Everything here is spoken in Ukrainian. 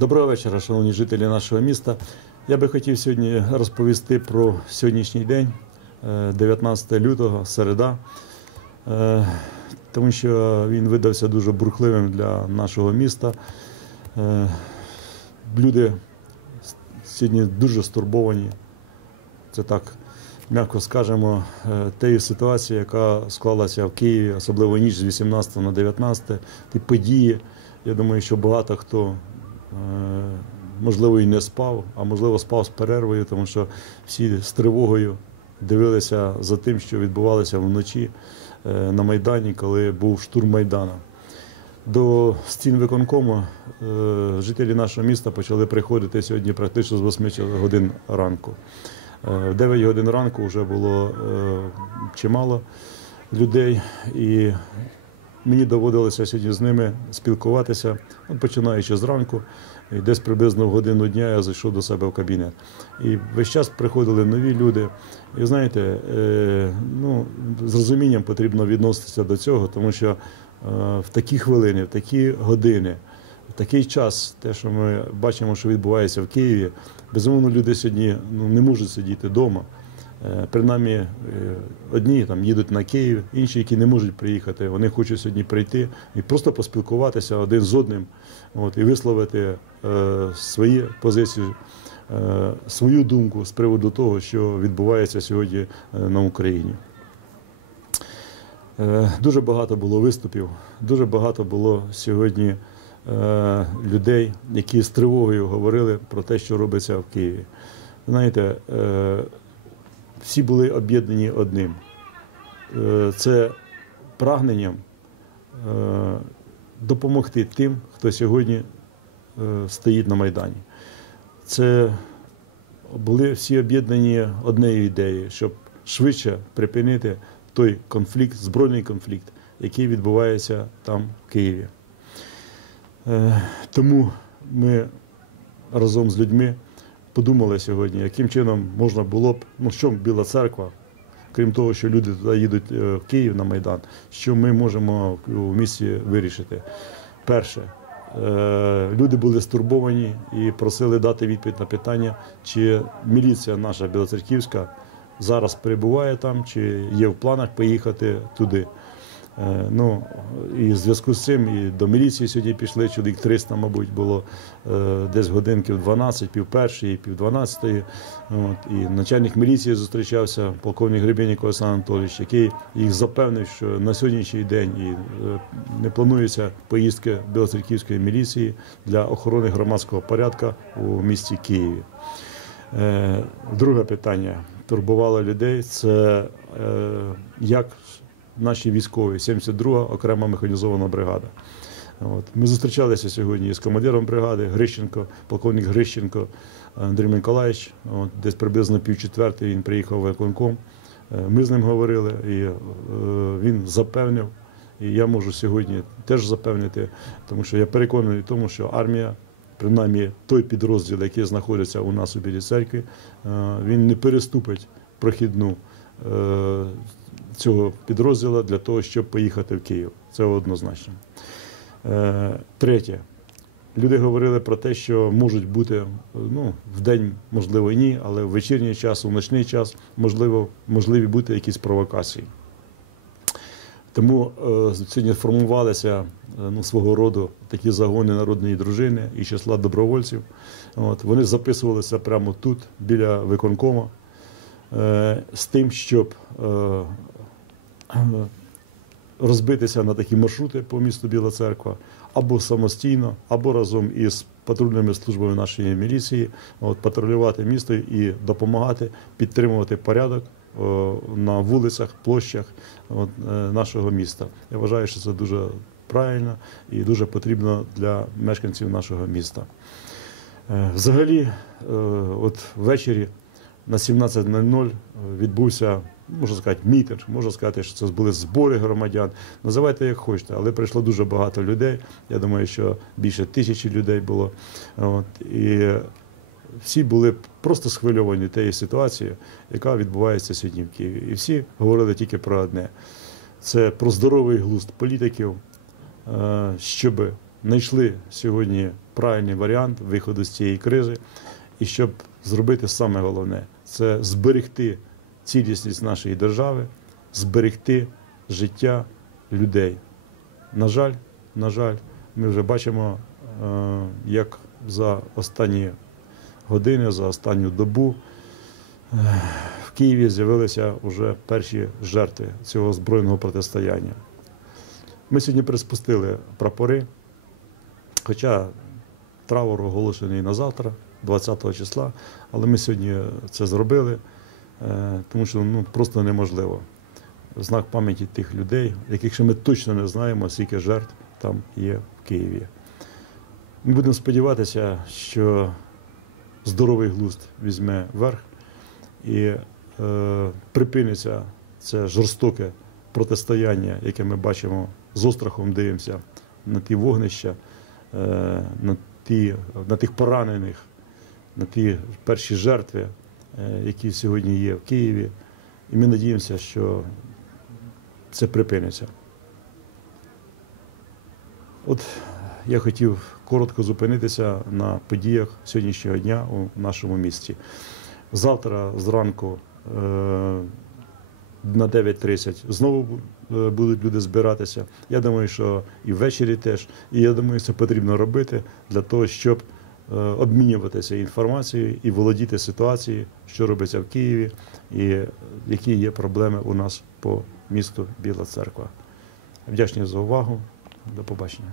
Доброго вечора, шановні жителі нашого міста. Я би хотів сьогодні розповісти про сьогоднішній день, е, 19 лютого, середа, Е, тому що він видався дуже бурхливим для нашого міста. Е, Люди сьогодні дуже стурбовані. Це так, м'яко скажемо, е, тією ситуацією, яка склалася в Києві, особливо ніч з 18 на 19, ті події. Я думаю, що багато хто е, можливо і не спав, а можливо спав з перервою, тому що всі з тривогою дивилися за тим, що відбувалося вночі е, на Майдані, коли був штурм Майдана. До стін виконкому е, жителі нашого міста почали приходити сьогодні практично з 8 годин ранку. Е, В 9 годин ранку вже було е, чимало людей, і мені доводилося сьогодні з ними спілкуватися, починаючи зранку. І десь приблизно в годину дня я зайшов до себе в кабінет. І весь час приходили нові люди. І знаєте, е, ну, з розумінням потрібно відноситися до цього, тому що е, в такі хвилини, в такі години, в такий час, те, що ми бачимо, що відбувається в Києві, безумовно, люди сьогодні ну, не можуть сидіти вдома. Е, Принаймні, е, одні там їдуть на Київ, інші, які не можуть приїхати, вони хочуть сьогодні прийти і просто поспілкуватися один з одним, от, і висловити е, свої позиції, е, свою думку з приводу того, що відбувається сьогодні е, на Україні. Е, Дуже багато було виступів, дуже багато було сьогодні е, людей, які з тривогою говорили про те, що робиться в Києві. Знаєте, е, всі були об'єднані одним. Е, Це прагненням е, допомогти тим, хто сьогодні е, стоїть на Майдані. Це були всі об'єднані однією ідеєю, щоб швидше припинити той конфлікт, збройний конфлікт, який відбувається там в Києві. Тому ми разом з людьми подумали сьогодні, яким чином можна було б, ну що Біла церква, крім того, що люди туди їдуть е, в Київ на Майдан, що ми можемо у місті вирішити. Перше, е, люди були стурбовані і просили дати відповідь на питання, чи міліція наша білоцерківська зараз перебуває там, чи є в планах поїхати туди. Е, Ну, і в зв'язку з цим і до міліції сьогодні пішли, чоловік 300, мабуть, було е, десь годинків 12, пів першої, пів 12. От, і начальник міліції зустрічався, полковник Гребенник Олександр Анатолійович, який їх запевнив, що на сьогоднішній день і е, не планується поїздки Білоцерківської міліції для охорони громадського порядку у місті Києві. Друге питання турбувало людей це як наші військові, 72 окрема механізована бригада. От. Ми зустрічалися сьогодні з командиром бригади Грищенко, полковник Грищенко Андрій Миколаївич. От, десь приблизно пів четвертої він приїхав в виконком. Е, Ми з ним говорили, і е, він запевнив, і я можу сьогодні теж запевнити, тому що я переконаний в тому, що армія принаймні той підрозділ, який знаходиться у нас у Білій церкві, е, він не переступить прохідну цього підрозділу для того, щоб поїхати в Київ. Це однозначно. Е, Третє. Люди говорили про те, що можуть бути ну, в день, можливо, ні, але в вечірній час, у ночний час можливо, можливі бути якісь провокації. Тому е, сьогодні формувалися е, ну, свого роду такі загони народної дружини і числа добровольців. От, вони записувалися прямо тут, біля виконкома, е, з тим, щоб е, розбитися на такі маршрути по місту Біла Церква, або самостійно, або разом із патрульними службами нашої міліції, от, патрулювати місто і допомагати підтримувати порядок о, на вулицях, площах от, е, нашого міста. Я вважаю, що це дуже правильно і дуже потрібно для мешканців нашого міста. Е, Взагалі, е, от ввечері на 17.00 відбувся, можна сказати, мітинг, можна сказати, що це були збори громадян. Називайте як хочете, але прийшло дуже багато людей. Я думаю, що більше тисячі людей було. От, і всі були просто схвильовані тією ситуацією, яка відбувається сьогодні в Києві. І всі говорили тільки про одне: це про здоровий глузд політиків, е, щоб знайшли сьогодні правильний варіант виходу з цієї кризи, і щоб зробити саме головне це зберегти цілісність нашої держави, зберегти життя людей. На жаль, на жаль, ми вже бачимо, е, як за останні години, за останню добу е, в Києві з'явилися вже перші жертви цього збройного протистояння. Ми сьогодні приспустили прапори, хоча траур оголошений на завтра, 20 числа, але ми сьогодні це зробили, тому що ну, просто неможливо. Знак пам'яті тих людей, яких ще ми точно не знаємо, скільки жертв там є в Києві. Ми будемо сподіватися, що здоровий глузд візьме верх і е, припиниться це жорстоке протистояння, яке ми бачимо з острахом дивимося на ті вогнища, е, на, ті, на тих поранених, на ті перші жертви, е, які сьогодні є в Києві. І ми надіємося, що це припиниться. От я хотів коротко зупинитися на подіях сьогоднішнього дня у нашому місті. Завтра зранку е, на 9.30 знову е, будуть люди збиратися. Я думаю, що і ввечері теж. І я думаю, це потрібно робити для того, щоб е, обмінюватися інформацією і володіти ситуацією, що робиться в Києві, і які є проблеми у нас по місту Біла Церква. Вдячний за увагу. До побачення.